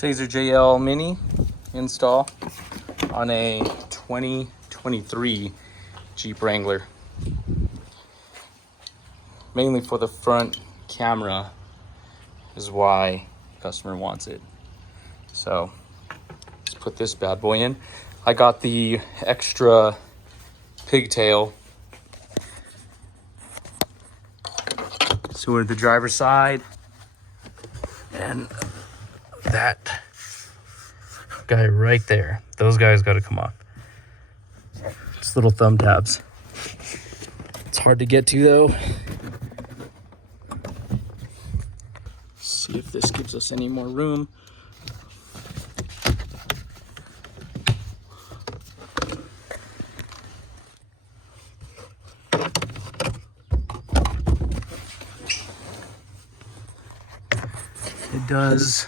Taser JL Mini install on a 2023 Jeep Wrangler. Mainly for the front camera is why the customer wants it. So let's put this bad boy in. I got the extra pigtail. So we're at the driver's side, and that guy right there, those guys got to come off. Just little thumb tabs. It's hard to get to though. See if this gives us any more room. It does.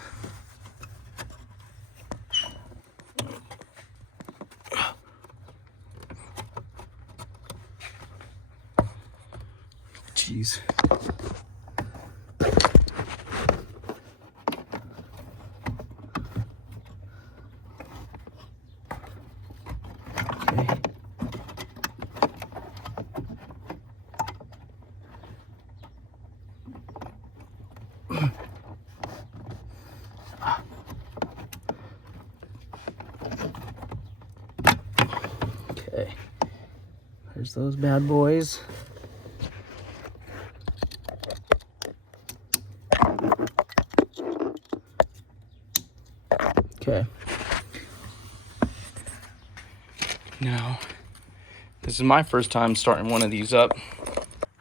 Jeez. Okay. Okay. There's those bad boys. Okay. Now, this is my first time starting one of these up.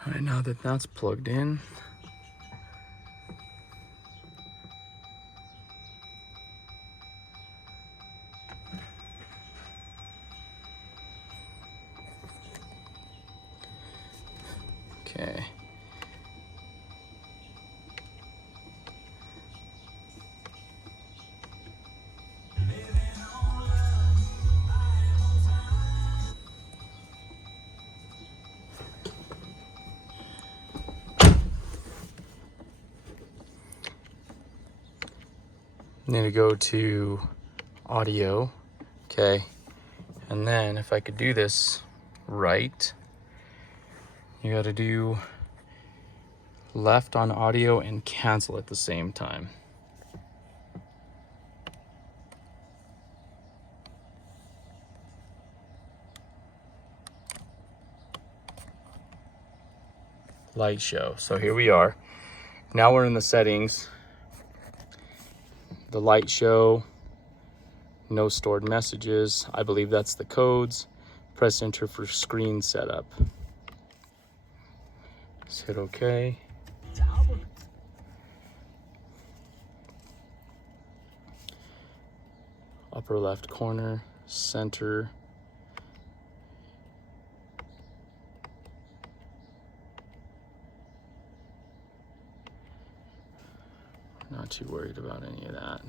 All right, now that that's plugged in, okay. Need to go to audio, okay, and then if I could do this right, you got to do left on audio and cancel at the same time. Light show. So here we are. Now we're in the settings. The light show, no stored messages. I believe that's the codes. Press enter for screen setup. Just hit OK. Upper left corner, center. Not too worried about any of that.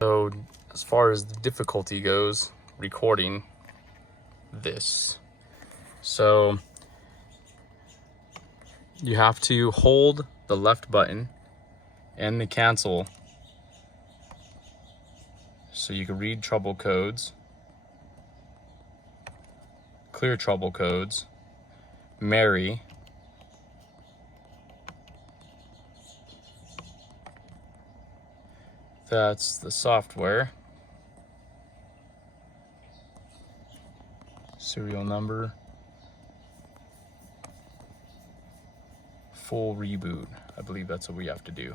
So as far as the difficulty goes, recording this. So you have to hold the left button and the cancel so you can read trouble codes, clear trouble codes, Mary, that's the software, serial number, full reboot. I believe that's what we have to do.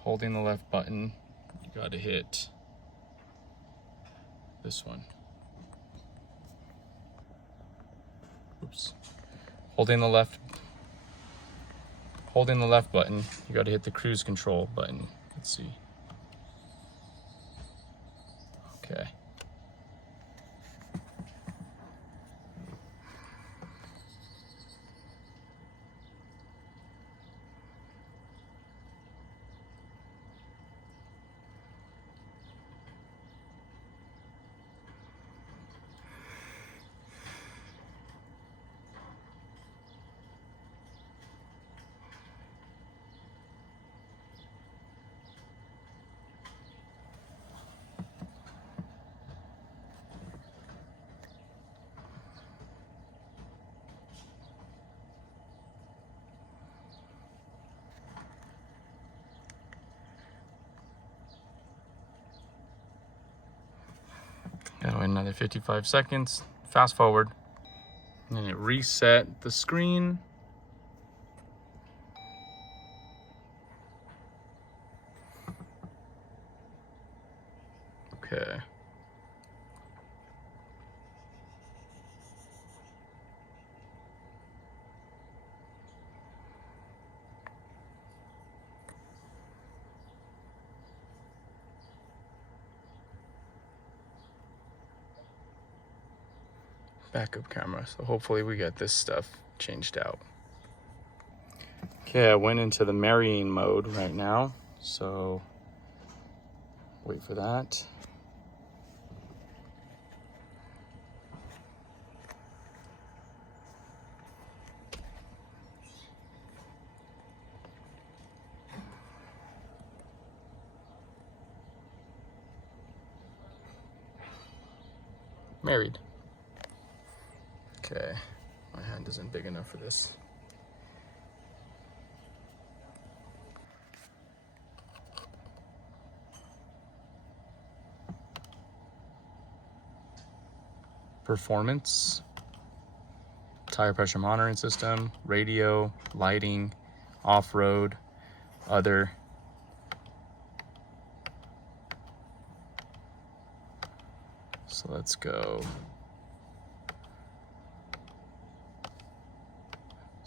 Holding the left button, you gotta hit this one. Oops. Holding the left holding the left button, you got to hit the cruise control button. Let's see. Okay. Gotta wait another 55 seconds. Fast forward. And then it reset the screen. Okay. Backup camera, so hopefully we get this stuff changed out. Okay, I went into the marrying mode right now, so wait for that. Married. Okay, my hand isn't big enough for this. Performance, tire pressure monitoring system, radio, lighting, off-road, other. So let's go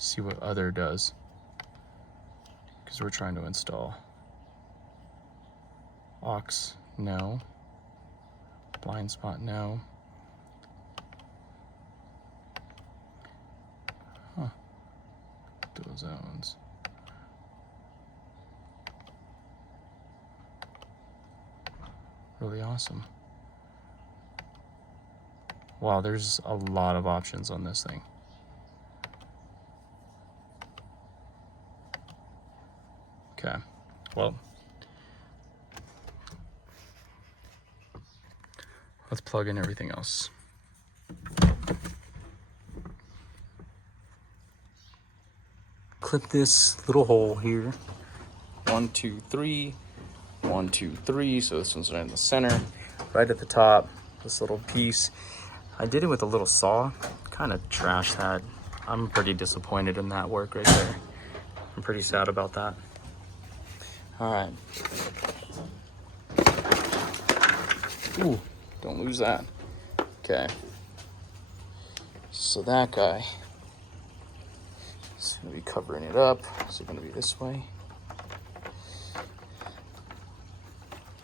see what other does, because we're trying to install. Aux, no. Blind spot, no. Huh. Dual zones. Really awesome. Wow, there's a lot of options on this thing. Okay, well, let's plug in everything else. Clip this little hole here. 1, 2, 3. 1, 2, 3. So this one's right in the center, right at the top. This little piece. I did it with a little saw. Kind of trashed that. I'm pretty disappointed in that work right there. I'm pretty sad about that. All right. Ooh, don't lose that. Okay. So that guy is gonna be covering it up. Is it gonna be this way?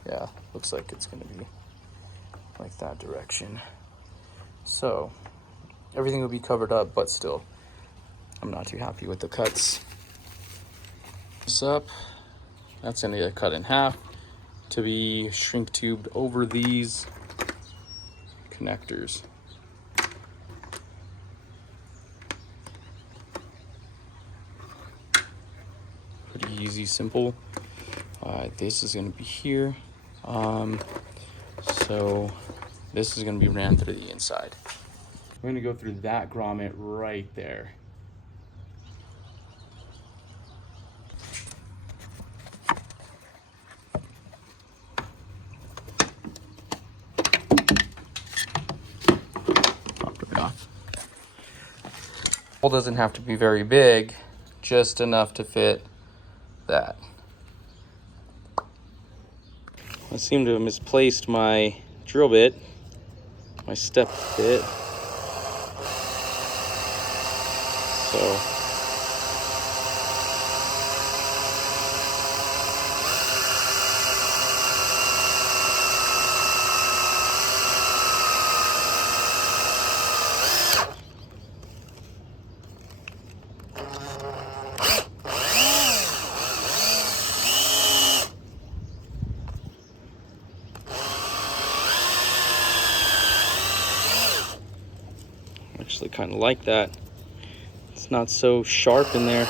Yeah, looks like it's gonna be like that direction. So everything will be covered up, but still, I'm not too happy with the cuts. This up. That's gonna get cut in half to be shrink tubed over these connectors. Pretty easy, simple. This is gonna be here. So this is gonna be ran through the inside. We're gonna go through that grommet right there. Hole doesn't have to be very big, just enough to fit that. I seem to have misplaced my drill bit, my step bit. So actually kind of like that. It's not so sharp in there.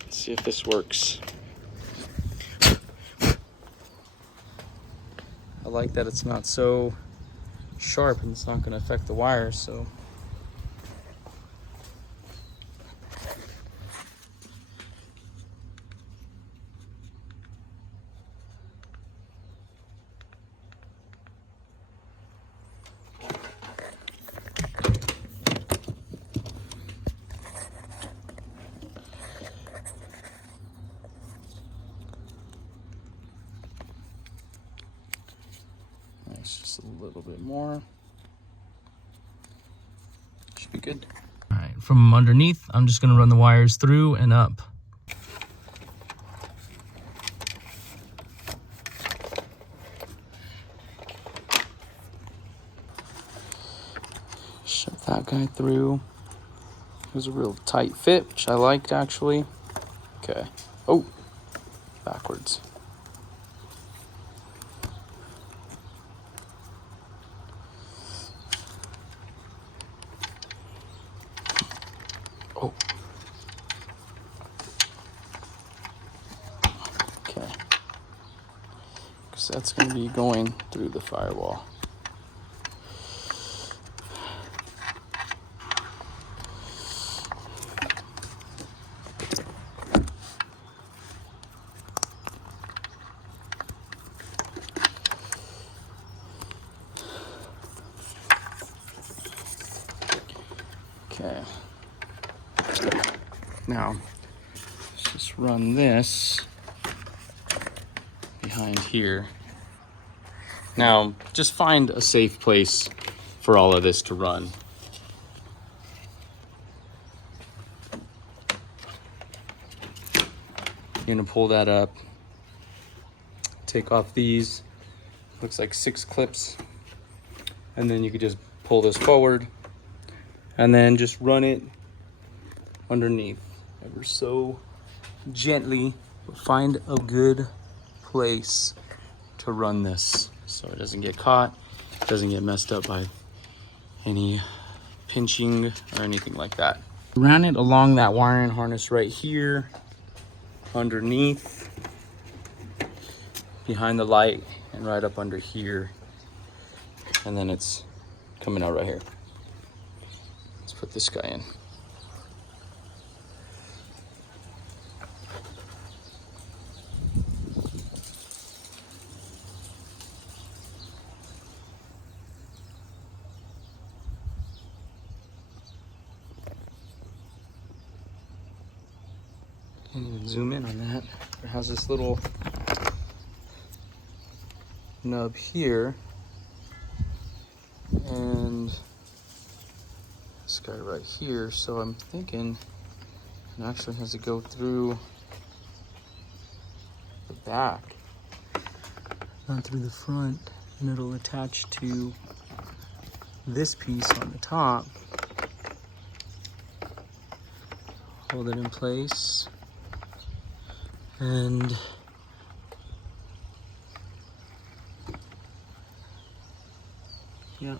Let's see if this works. I like that it's not so sharp and it's not going to affect the wires, so. Nice, just a little bit more. Should be good. All right, from underneath, I'm just going to run the wires through and up. Shove that guy through. It was a real tight fit, which I liked actually. Okay. Oh, backwards. Oh. Okay. Because that's going to be going through the firewall. Okay. Now, let's just run this behind here. Now, just find a safe place for all of this to run. You're gonna pull that up, take off these, looks like 6 clips, and then you could just pull this forward and then just run it underneath ever so gently. Find a good place to run this so it doesn't get caught, doesn't get messed up by any pinching or anything like that. Ran it along that wiring harness right here, underneath, behind the light, and right up under here, and then it's coming out right here. Let's put this guy in. Can't even zoom in on that. It has this little nub here, and this guy right here. So I'm thinking it actually has to go through the back, not through the front, and it'll attach to this piece on the top. Hold it in place, and yeah.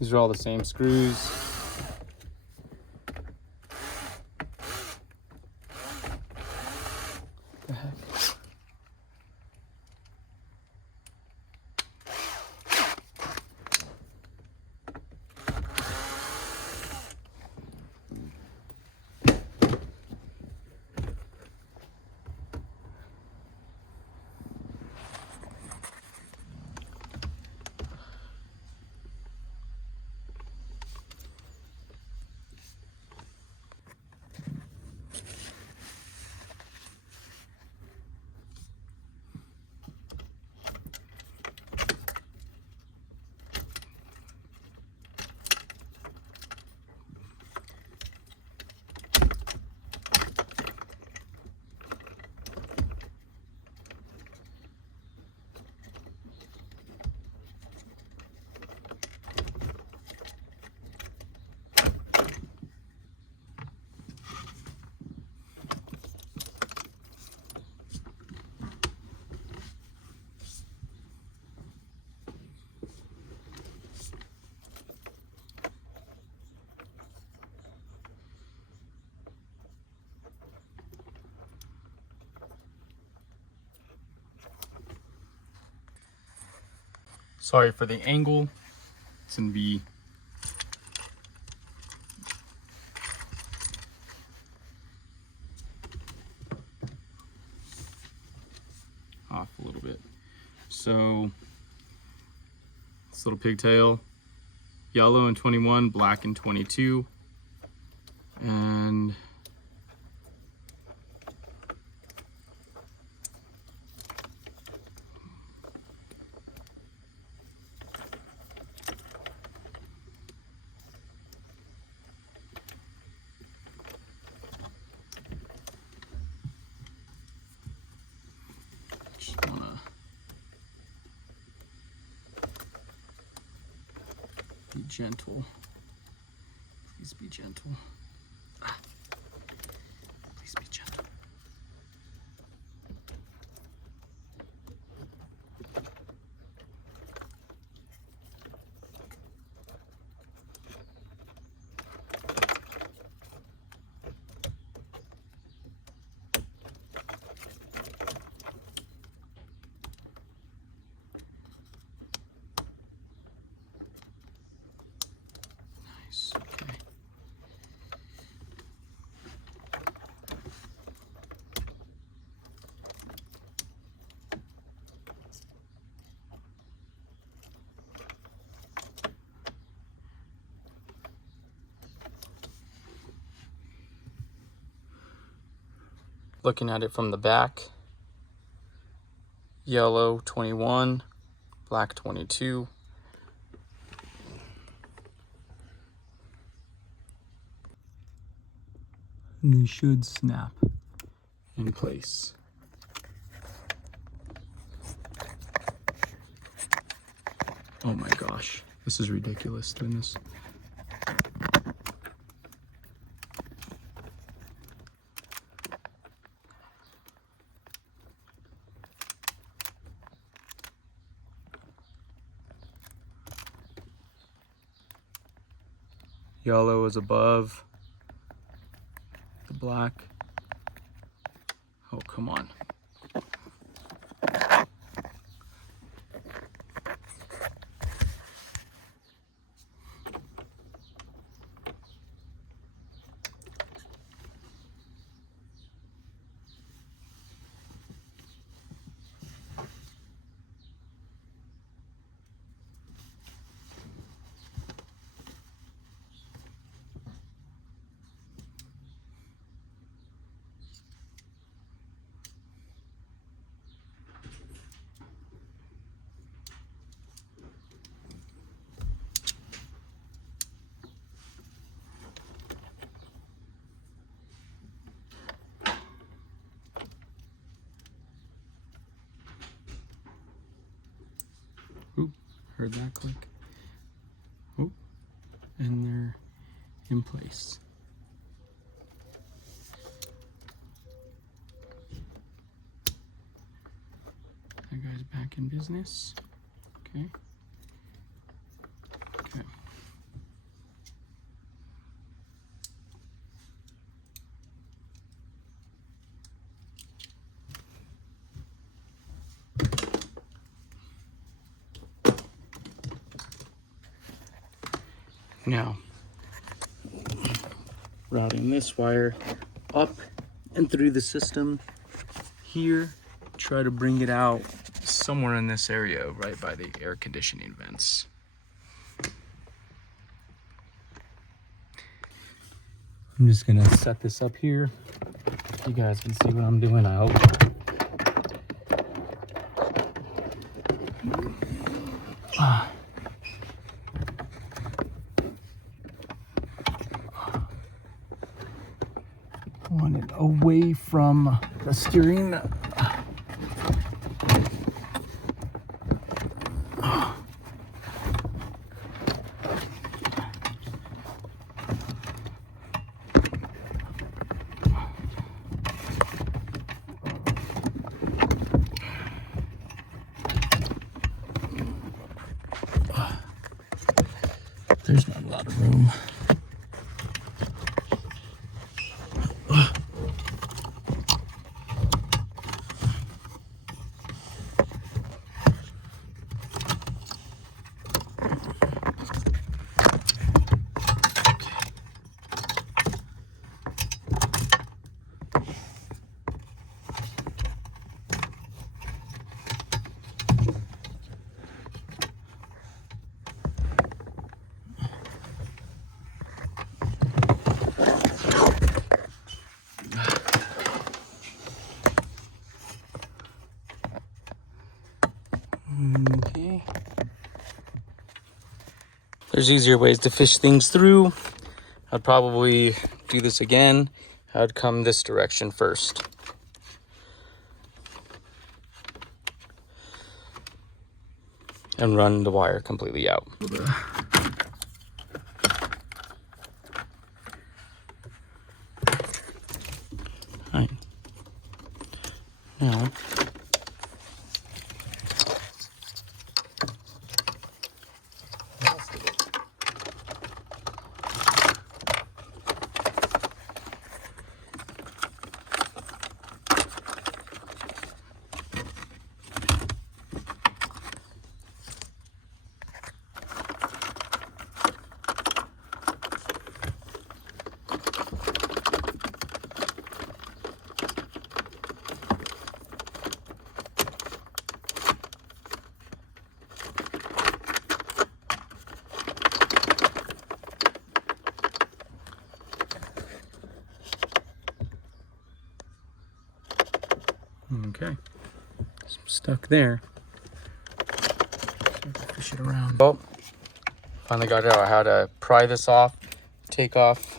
These are all the same screws. What the heck? Sorry for the angle. It's gonna be off a little bit. So this little pigtail, yellow in 21, black in 22, and just wanna be gentle. Please be gentle. Please be gentle. Nice. Okay. Looking at it from the back, yellow 21, black 22. And they should snap in place. Oh my gosh, this is ridiculous, goodness. Yellow is above the black. Oh, come on. Oop, heard that click. Oh, and they're in place. That guy's back in business. Okay. Okay. Now, routing this wire up and through the system here, try to bring it out somewhere in this area right by the air conditioning vents. I'm just gonna set this up here. You guys can see what I'm doing, I hope. Want it away from the steering. There's not a lot of room. Okay. There's easier ways to fish things through. I'd probably do this again. I'd come this direction first. And run the wire completely out. Alright. Now, okay, so I'm stuck there. Fish it around. Oh, finally got out how to pry this off, take off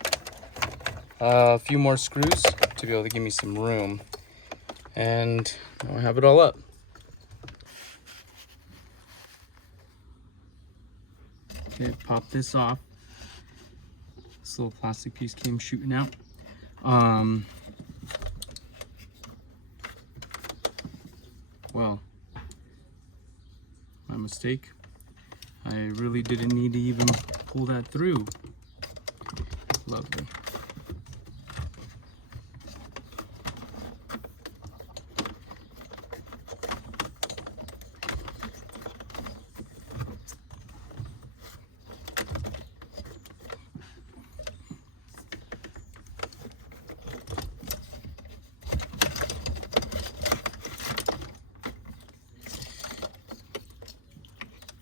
a few more screws to be able to give me some room. And now I have it all up. Okay, pop this off. This little plastic piece came shooting out. Well, my mistake. I really didn't need to even pull that through. Lovely.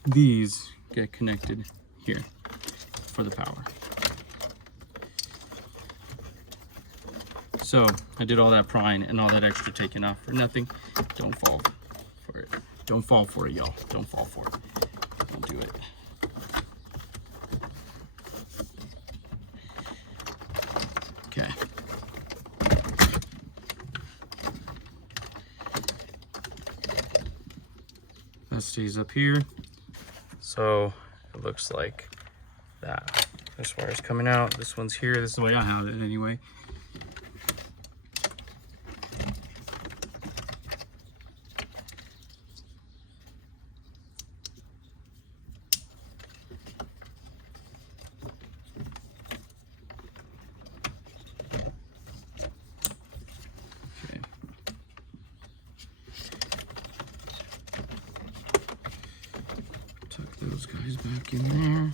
These get connected here for the power. So I did all that prying and all that extra taking off for nothing. Don't fall for it. Don't fall for it, y'all. Don't fall for it. Don't do it. Okay. That stays up here. So it looks like that. This wire's coming out. This one's here. This is the way I have it anyway. Okay. Tuck those guys back in there.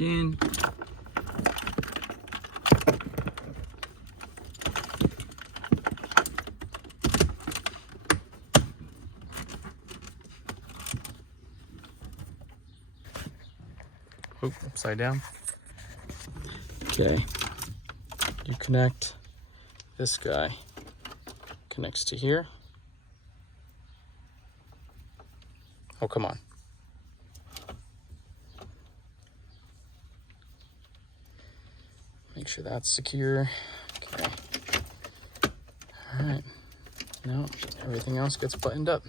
back in. Oop, upside down. Okay, you connect this guy, connects to here. Oh, come on. Make sure that's secure. Okay. All right. Now everything else gets buttoned up.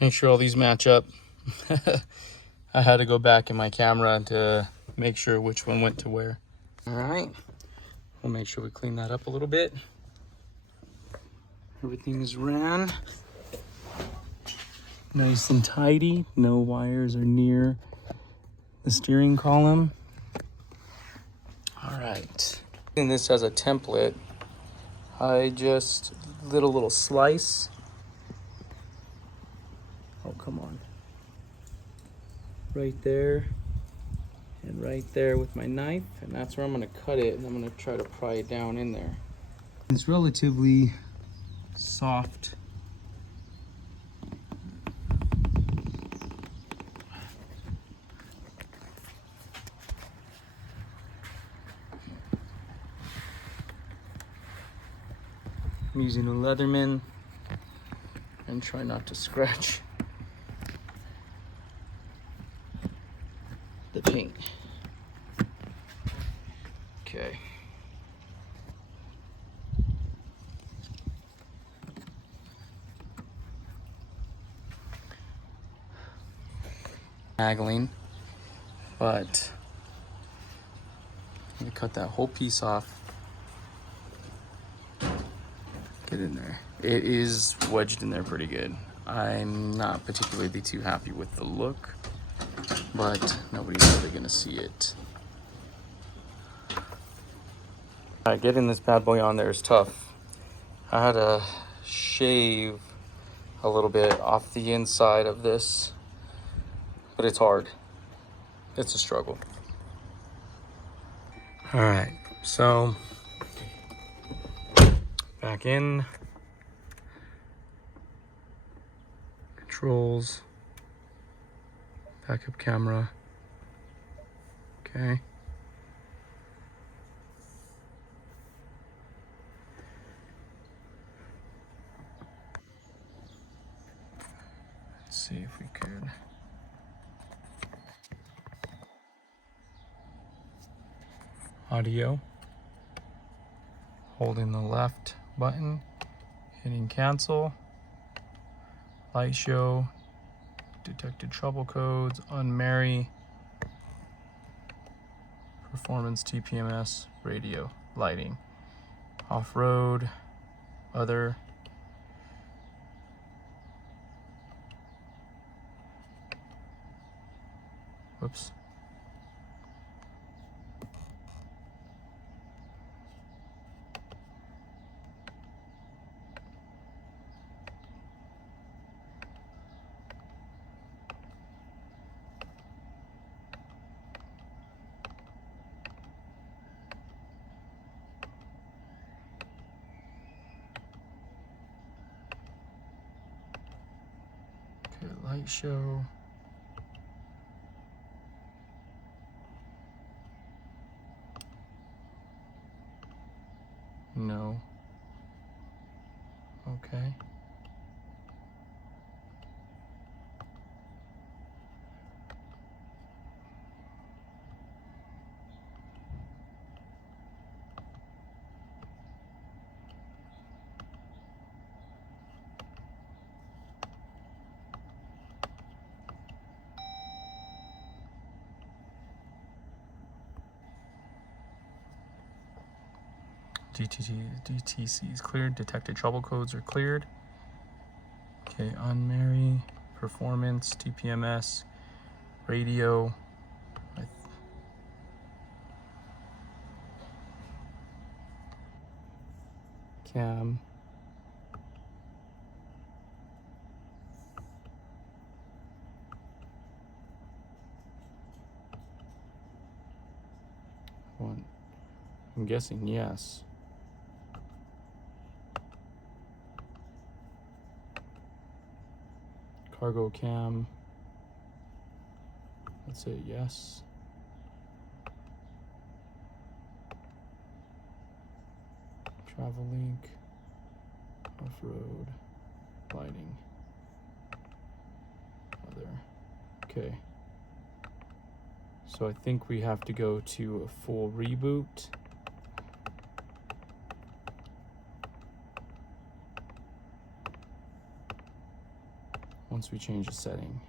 Make sure all these match up. I had to go back in my camera to make sure which one went to where. All right, we'll make sure we clean that up a little bit. Everything is ran nice and tidy. No wires are near the steering column. All right, and this as a template, I just did a little slice. Oh, come on. Right there and right there with my knife, and that's where I'm gonna cut it, and I'm gonna try to pry it down in there. It's relatively soft. I'm using a Leatherman and try not to scratch the paint. Okay. Haggling, but I'm gonna cut that whole piece off. Get in there. It is wedged in there pretty good. I'm not particularly too happy with the look, but nobody's really gonna see it. Getting this bad boy on there is tough. I had to shave a little bit off the inside of this, but it's hard. It's a struggle. All right, so back in. Controls. Backup camera. Okay. Let's see if we could. audio, holding the left button, hitting cancel, light show, detected trouble codes, unmarry, performance, TPMS, radio, lighting, off-road, other, whoops. Okay, light show. No. Okay. DTC is cleared. Detected trouble codes are cleared. Okay, unmarry, performance, TPMS, radio, cam, one. I'm guessing yes. Cargo cam. Let's say yes. Travel link. Off-road. Lighting. Other. Okay. So I think we have to go to a full reboot. Once we change the setting.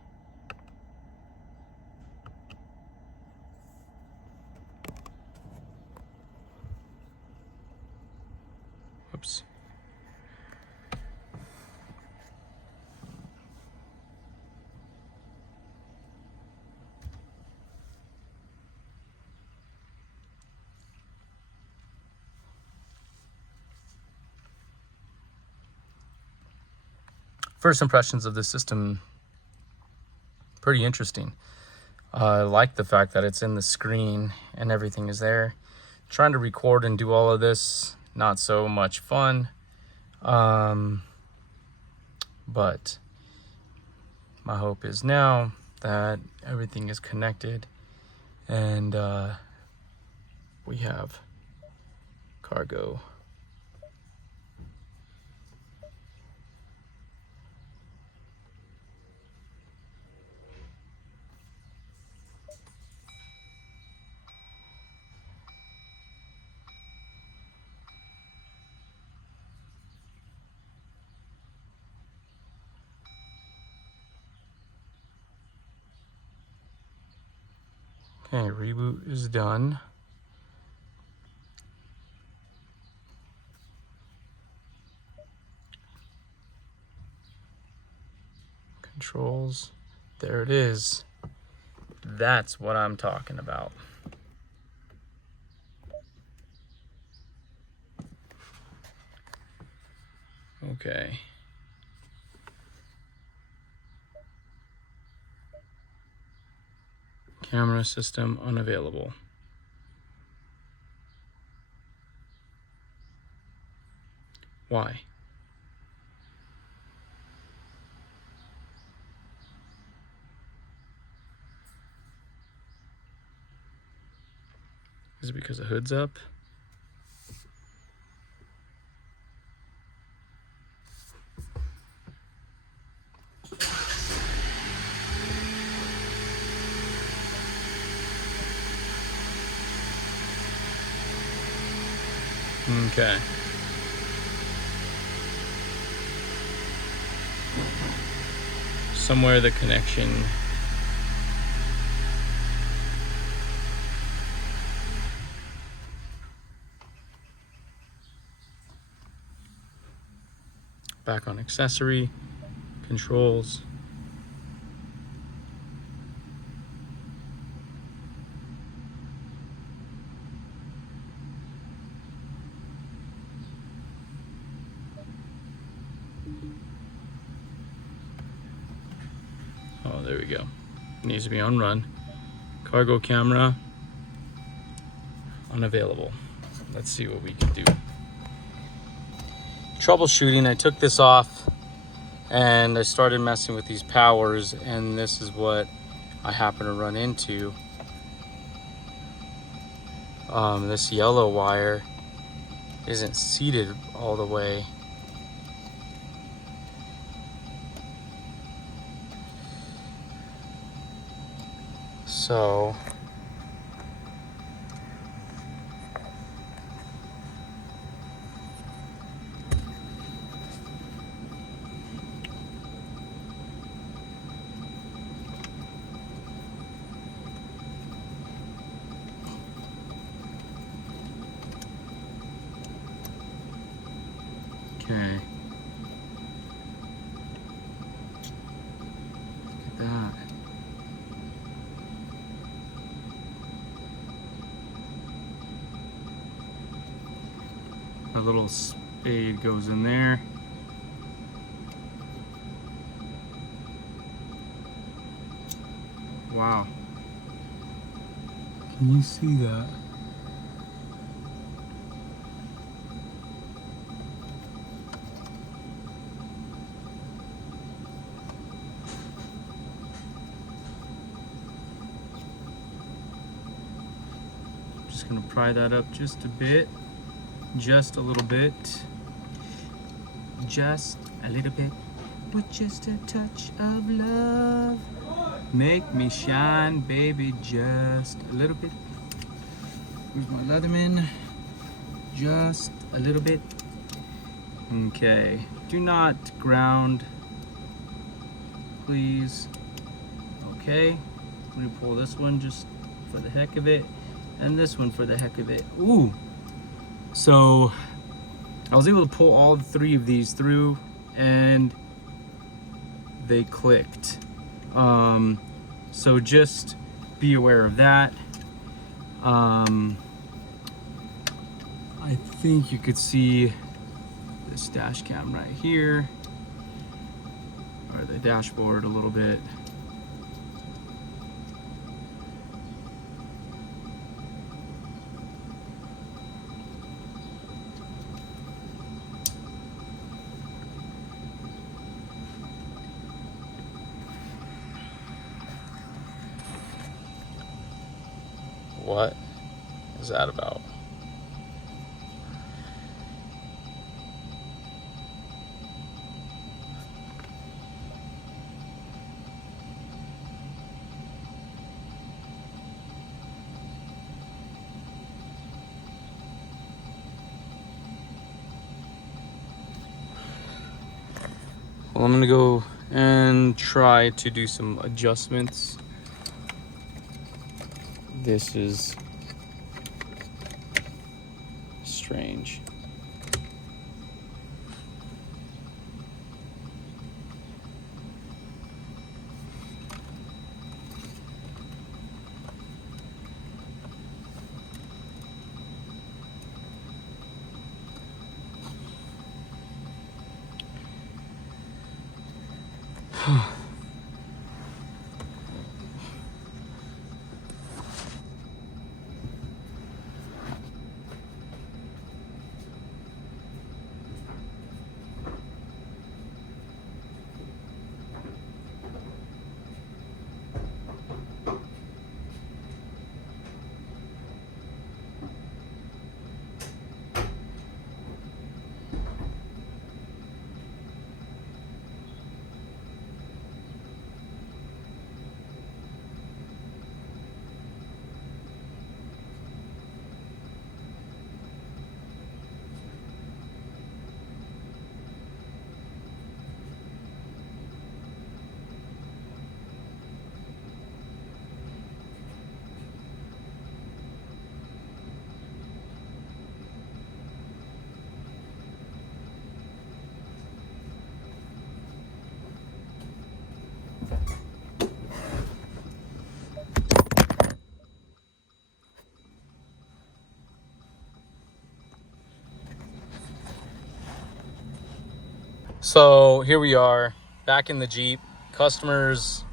Whoops. First impressions of this system, pretty interesting. I like the fact that it's in the screen and everything is there. Trying to record and do all of this, not so much fun. But my hope is now that everything is connected and we have cargo. Okay, reboot is done. Controls, there it is. That's what I'm talking about. Okay. Camera system unavailable. Why? Is it because the hood's up? Okay. Somewhere the connection back on accessory controls. Oh, there we go. Needs to be on run. Cargo camera unavailable. Let's see what we can do. Troubleshooting, I took this off and I started messing with these powers, and this is what I happen to run into. This yellow wire isn't seated all the way. So okay. Look at that. A little spade goes in there. Wow. Can you see that? Just gonna pry that up just a bit. Just a little bit. Just a little bit. With just a touch of love. Make me shine, baby, just a little bit. Here's my Leatherman. Just a little bit. Okay. Do not ground, please. Okay. I'm gonna pull this one just for the heck of it, and this one for the heck of it. Ooh. So I was able to pull all three of these through, and they clicked. So just be aware of that. I think you could see this dash cam right here, or the dashboard a little bit. What is that about? Well, I'm gonna go and try to do some adjustments. This is strange. So here we are back in the Jeep. Customers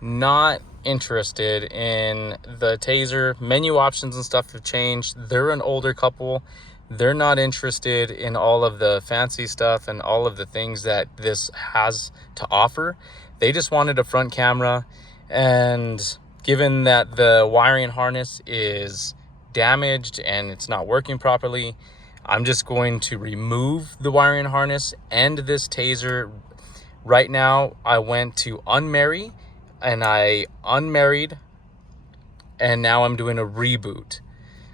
not interested in the taser. Menu options and stuff have changed. They're an older couple. They're not interested in all of the fancy stuff and all of the things that this has to offer. They just wanted a front camera, and given that the wiring harness is damaged and it's not working properly, I'm just going to remove the wiring harness and this taser. Right now, I went to unmarry and I unmarried, and now I'm doing a reboot.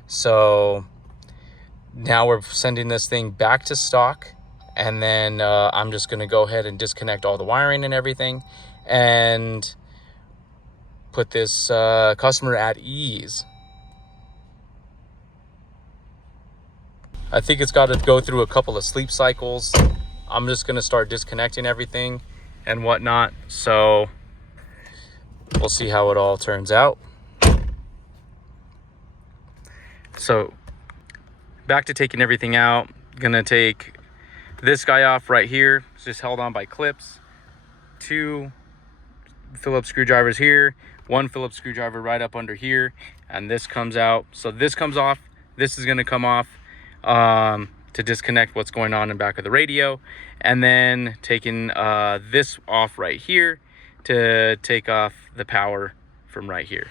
So now we're sending this thing back to stock, and then I'm just going to go ahead and disconnect all the wiring and everything and put this customer at ease. I think it's got to go through a couple of sleep cycles. I'm just going to start disconnecting everything and whatnot. So we'll see how it all turns out. So back to taking everything out. Gonna take this guy off right here. It's just held on by clips. 2 Phillips screwdrivers here. 1 Phillips screwdriver right up under here. And this comes out. So this comes off. This is gonna come off to disconnect what's going on in back of the radio. And then taking this off right here to take off the power from right here.